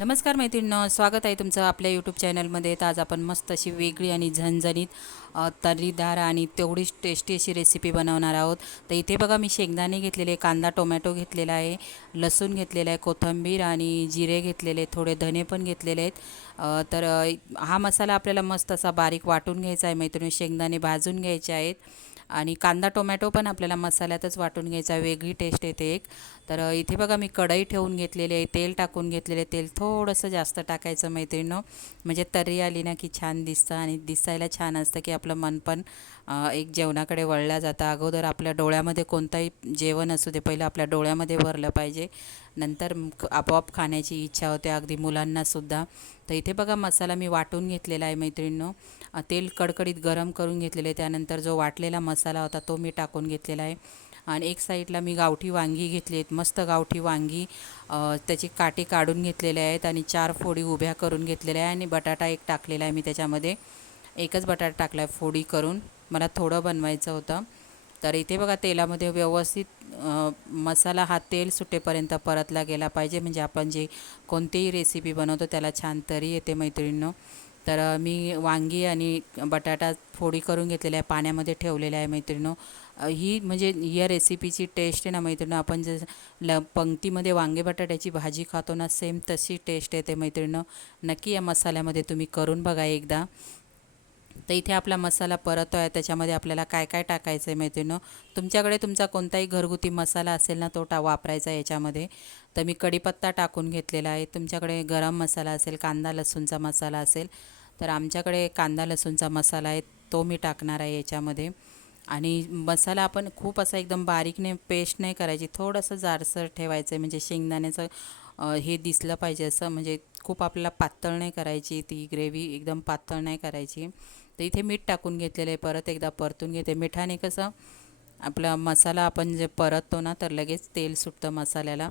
नमस्कार मैत्रिणींनो स्वागत आहे तुमचं आपल्या यूट्यूब चॅनलमध्ये तर आज आपण मस्त अशी वेगळी आणि झणझणीत तर्रीदार आणि तेवढीच टेस्टी अशी रेसिपी बनवणार आहोत. तर इथे बघा मी शेंगदाणे घेतलेले कांदा टोमॅटो घेतलेला आहे लसूण घेतलेला आहे कोथिंबीर आणि जिरे घेतलेले थोडे धने पण घेतलेले आहेत. तर हा मसाला आपल्याला मस्त असा बारीक वाटून घ्यायचा आहे. मैत्रिणी शेंगदाणे भाजून घ्यायचे आहेत. आणि कांदा टोमॅटो पण आपल्याला मसाल्यातच वाटून घ्यायचा वेगळी टेस्ट येते एक. तर इथे बघा मी कढई ठेवून घेतलेली आहे तेल टाकून घेतलेले तेल थोडंसं जास्त टाकायचं मैत्रिणीनं. म्हणजे तर्री आली ना की छान दिसतं आणि दिसायला छान असतं की आपलं मन पण एक जेवणाकडे वळल्या जातं. अगोदर आपल्या डोळ्यामध्ये कोणताही जेवण असू दे पहिलं आपल्या डोळ्यामध्ये भरलं पाहिजे. नंतर आपोआप खाण्याची इच्छा होते. अगदी मुलांनासुद्धा तर इथे बघा मसाला मी वाटून घेतलेला आहे मैत्रिणीनं. तेल कडकडीत गरम करून घेतलेले. आहे त्यानंतर जो वाटलेला मसाला होता तो मी टाकून घेतलेला आहे. आणि एक साईडला मी गावठी वांगी घेतली आहेत. मस्त गावठी वांगी त्याची काठी काढून घेतलेले आहेत. आणि चार फोडी उभ्या करून घेतलेल्या आहे. आणि बटाटा एक टाकलेला आहे मी त्याच्यामध्ये. एकच बटाटा टाकला आहे फोडी करून. मला थोडं बनवायचं होतं. तर इथे बघा तेलामध्ये व्यवस्थित मसाला हा तेल सुटेपर्यंत परतला गेला पाहिजे. म्हणजे आपण जे कोणतीही रेसिपी बनवतो त्याला छान तरी येते मैत्रिणीनं. तर मी वांगी आणि बटाटा फोडी करून घेतलेल्या आहे पाण्यामध्ये ठेवलेल्या आहे मैत्रिणीनं. ही म्हणजे या रेसिपीची टेस्ट आहे ना मैत्रिणीनं. आपण जर ल पंक्तीमध्ये वांगे बटाट्याची भाजी खातो ना सेम तशी टेस्ट येते मैत्रिणीनं. नक्की या मसाल्यामध्ये तुम्ही करून बघा एकदा. तर इथे आपला मसाला परत आहे त्याच्यामध्ये आपल्याला काय काय टाकायचं आहे मैत्रिणं तुमच्याकडे तुमचा कोणताही घरगुती मसाला असेल ना तो टा वापरायचा याच्यामध्ये. तर मी कढीपत्ता टाकून घेतलेला आहे. तुमच्याकडे गरम मसाला असेल कांदा लसूणचा मसाला असेल तर आमच्याकडे कांदा लसूणचा मसाला आहे तो मी टाकणार आहे याच्यामध्ये. आणि मसाला आपण खूप असा एकदम बारीकने पेस्ट नाही करायची. थोडंसं जाडसर ठेवायचं आहे म्हणजे शेंगदाण्याचं हे दिसलं पाहिजे असं. म्हणजे खूप आपल्याला पातळ नाही करायची ती ग्रेव्ही. एकदम पातळ नाही करायची. तर इथे मीठ टाकून घेतलेलं आहे परत एकदा परतून घेते. मिठाने कसं आपला मसाला आपण जे परततो ना तर लगेच तेल सुटतं मसाल्याला.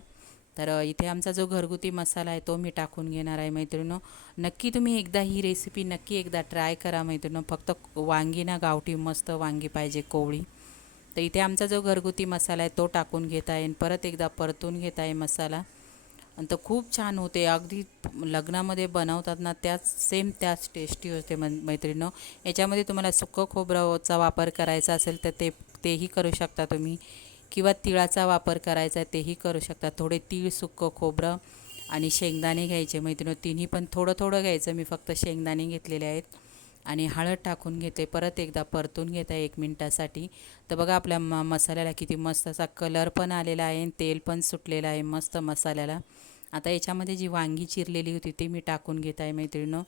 तर इथे आमचा जो घरगुती मसाला आहे तो मी टाकून घेणार आहे मैत्रिणीनं. नक्की तुम्ही एकदा ही रेसिपी नक्की एकदा ट्राय करा मैत्रिणीनं. फक्त वांगी ना गावठी मस्त वांगी पाहिजे कोवळी. तर इथे आमचा जो घरगुती मसाला आहे तो टाकून घेत आहे परत एकदा परतून घेत आहे मसाला. आणि तर खूप छान होते. अगदी लग्नामध्ये बनवतात ना त्याच सेम त्याच टेस्टी होते मन मैत्रिणीनं याच्यामध्ये तुम्हाला सुकं खोबरंचा वापर करायचा असेल तर ते तेही करू शकता तुम्ही. किंवा तिळाचा वापर करायचा आहे तेही करू शकता. थोडे तीळ सुकं खोबरं आणि शेंगदाणे घ्यायचे. मैत्रिणी तिन्ही पण थोडं थोडं घ्यायचं. मी फक्त शेंगदाणे घेतलेले आहेत. आणि हळद टाकून घेते. परत एकदा परतून घेत आहे एक मिनटासाठी. तर बघा आपल्या म मसाल्याला किती मस्त असा कलर पण आलेला आहे तेल पण सुटलेलं आहे मस्त मसाल्याला. आता याच्यामध्ये जी वांगी चिरलेली होती ती मी टाकून घेत आहे मैत्रिणं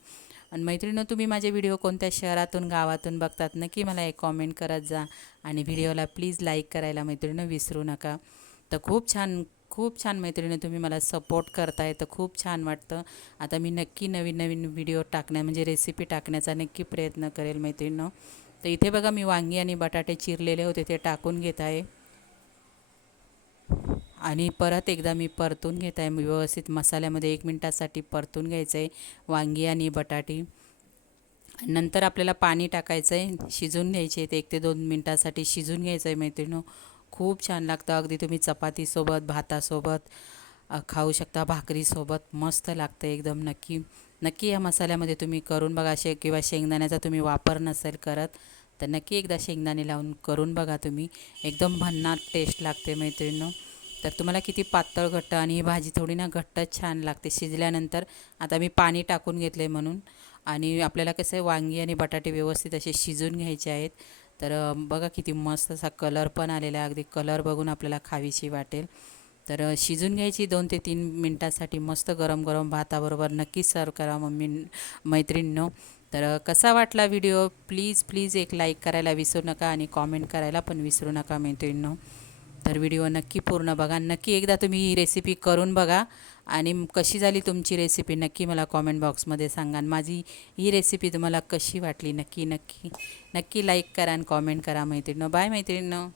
आणि मैत्रिणं तुम्ही माझे व्हिडिओ कोणत्या शहरातून गावातून बघतात नक्की मला एक कॉमेंट करत जा. आणि व्हिडिओला प्लीज लाईक करायला मैत्रिणं विसरू नका. तर खूप छान खूप छान मैत्रिणी तुम्ही मला सपोर्ट करताय तर खूप छान वाटतं. आता मी नक्की नवीन नवीन व्हिडिओ टाकण्या म्हणजे रेसिपी टाकण्याचा नक्की प्रयत्न करेल मैत्रिणीनं. तर इथे बघा मी वांगी आणि बटाटे चिरलेले होते ते टाकून घेत आहे. आणि परत एकदा मी परतून घेत आहे व्यवस्थित मसाल्यामध्ये एक मिनटासाठी परतून घ्यायचं आहे वांगी आणि बटाटी. नंतर आपल्याला पाणी टाकायचं आहे शिजून घ्यायचे ते एक ते दोन मिनटासाठी शिजून घ्यायचं आहे मैत्रिणी खूप छान लागतं. अगदी तुम्ही चपातीसोबत भातासोबत खाऊ शकता भाकरीसोबत. मस्त लागतं एकदम. नक्की नक्की या मसाल्यामध्ये तुम्ही करून बघा. शे किंवा शेंगदाण्याचा तुम्ही वापर नसेल करत तर नक्की एकदा शेंगदाणे लावून करून बघा तुम्ही. एकदम भन्नाट टेस्ट लागते मैत्रिणीनं. तर तुम्हाला किती पातळ घट्ट आणि ही भाजी थोडी ना घट्टच छान लागते. शिजल्यानंतर आता मी पाणी टाकून घेतलं आहे म्हणून. आणि आपल्याला कसं आहे वांगी आणि बटाटे व्यवस्थित असे शिजून घ्यायचे आहेत. तर बघा किती मस्त असा कलर पण आलेला आहे. अगदी कलर बघून आपल्याला खावीशी वाटेल. तर शिजून घ्यायची दोन ते तीन मिनटासाठी मस्त गरम गरम भाताबरोबर नक्कीच सर्व करा मम्मी मैत्रिणींनो. तर कसा वाटला व्हिडिओ प्लीज प्लीज एक लाईक करायला विसरू नका आणि कॉमेंट करायला पण विसरू नका मैत्रिणींनो. तर व्हिडिओ नक्की पूर्ण बघा. नक्की एकदा तुम्ही ही रेसिपी करून बघा. आणि कशी झाली तुमची रेसिपी नक्की मला कॉमेंट बॉक्समध्ये सांगा. माझी ही रेसिपी तुम्हाला कशी वाटली? नक्की नक्की नक्की लाईक करा आणि कॉमेंट करा मैत्रिणीनं. बाय मैत्रिणीनं.